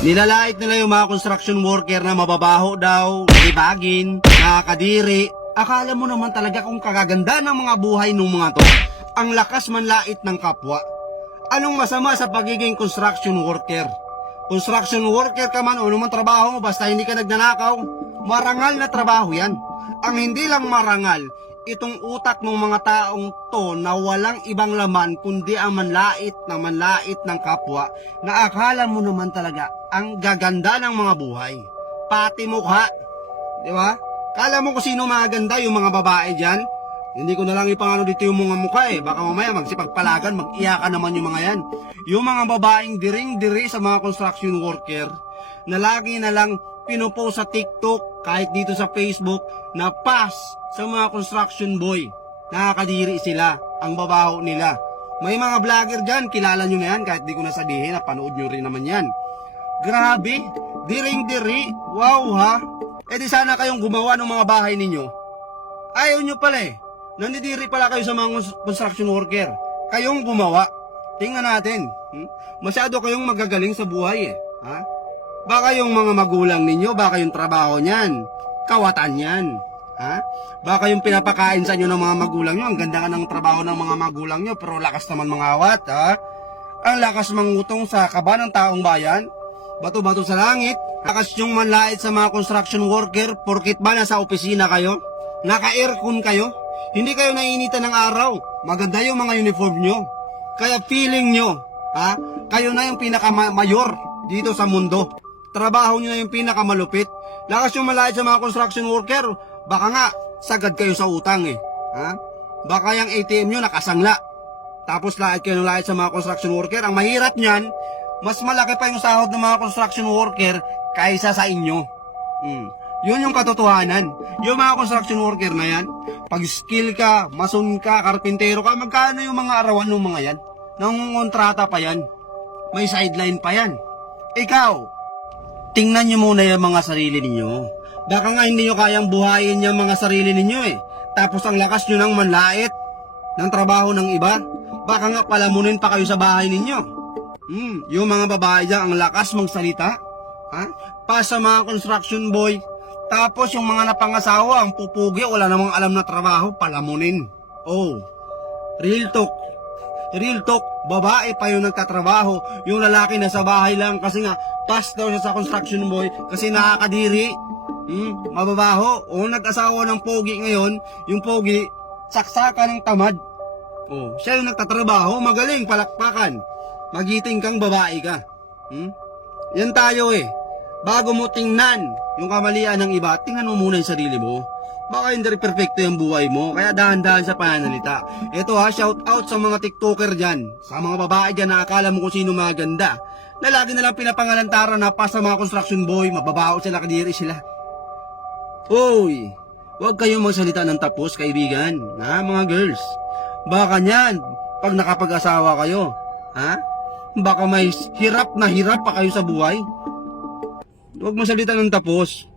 Nilalait nila yung mga construction worker na mababaho daw, libagin, nakakadiri. Akala mo naman talaga kung kagaganda ng mga buhay ng mga to. Ang lakas manlait ng kapwa. Anong masama sa pagiging construction worker? Construction worker ka man o naman trabaho mo basta hindi ka nagnanakaw, marangal na trabaho yan. Ang hindi lang marangal, itong utak ng mga taong to na walang ibang laman kundi ang manlait na manlait ng kapwa na akala mo naman talaga ang gaganda ng mga buhay. Pati mukha. Di ba? Kala mo kung sino maganda yung mga babae dyan? Hindi ko na lang ipangano dito yung mga mukha eh. Baka mamaya magsipagpalagan, mag-iyakan naman yung mga yan. Yung mga babaeng diring-diri sa mga construction worker na lagi na lang pinopost sa TikTok, kahit dito sa Facebook, na pass sa mga construction boy. Nakakadiri sila, ang babaho nila. May mga vlogger dyan, kilala nyo na yan, kahit di ko na sabihin, napanood nyo rin naman yan. Grabe, diring-diri, wow ha. E di sana kayong gumawa ng mga bahay ninyo. Ayaw nyo pala eh. Nandidiri pala kayo sa mga cons- construction worker. Kayong gumawa. Tingnan natin. Hmm? Masyado kayong magagaling sa buhay eh. Ha? Baka yung mga magulang ninyo, baka yung trabaho niyan, kawatan yan. Ha? Baka yung pinapakain sa inyo ng mga magulang nyo, ang ganda ng trabaho ng mga magulang nyo, pero lakas naman mga awat, ha? Ang lakas mangutong sa kaba ng taong bayan, bato-bato sa langit, lakas yung manlait sa mga construction worker, porkit ba nasa opisina kayo? Naka-aircon kayo? Hindi kayo naiinitan ng araw. Maganda yung mga uniform nyo. Kaya feeling nyo, ha? Kayo na yung pinaka-mayor dito sa mundo. Trabaho nyo na yung pinakamalupit. Lakas yung malait sa mga construction worker. Baka nga, sagad kayo sa utang eh. Ha? Baka yung ATM nyo nakasangla. Tapos lahat kayo ng lahat sa mga construction worker. Ang mahirap niyan, mas malaki pa yung sahod ng mga construction worker kaysa sa inyo. Mm. Yun yung katotohanan. Yung mga construction worker na yan, pag skill ka, mason ka, karpintero ka, magkano yung mga arawan ng mga yan? Nangungontrata pa yan. May sideline pa yan. Ikaw, tingnan nyo muna yung mga sarili ninyo. Baka nga hindi nyo kayang buhayin yung mga sarili ninyo eh. Tapos ang lakas nyo ng manlait ng trabaho ng iba. Baka nga palamunin pa kayo sa bahay ninyo. Hmm, yung mga babae dyan, ang lakas magsalita. Ha? Pa sa mga construction boy. Tapos yung mga napangasawa, ang pupugi, wala namang alam na trabaho, palamunin. Oh, real talk. Real talk, babae pa yung nagtatrabaho. Yung lalaki nasa bahay lang kasi nga, pass daw siya sa construction boy kasi nakakadiri. Hmm, mababaho. O nag-asawa ng pogi ngayon, yung pogi, saksaka ng tamad. Oh, siya yung nagtatrabaho, magaling, palakpakan. Magiting kang babae ka. Hmm? Yan tayo eh. Bago mo tingnan yung kamalian ng iba, tingnan mo muna yung sarili mo. Baka hindi perfecto yung buhay mo, kaya dahan-dahan sa pananalita. Ito ha, shout out sa mga tiktoker dyan, sa mga babae dyan na akala mo kung sino maganda, na lagi nalang pinapangalantara na pa sa mga construction boy, mababaho sila, kadiri sila. Hoy, huwag kayong magsalita ng tapos, kaibigan, ha, mga girls. Baka niyan, pag nakapag-asawa kayo, ha? Baka may hirap na hirap pa kayo sa buhay. Huwag masalita ng tapos.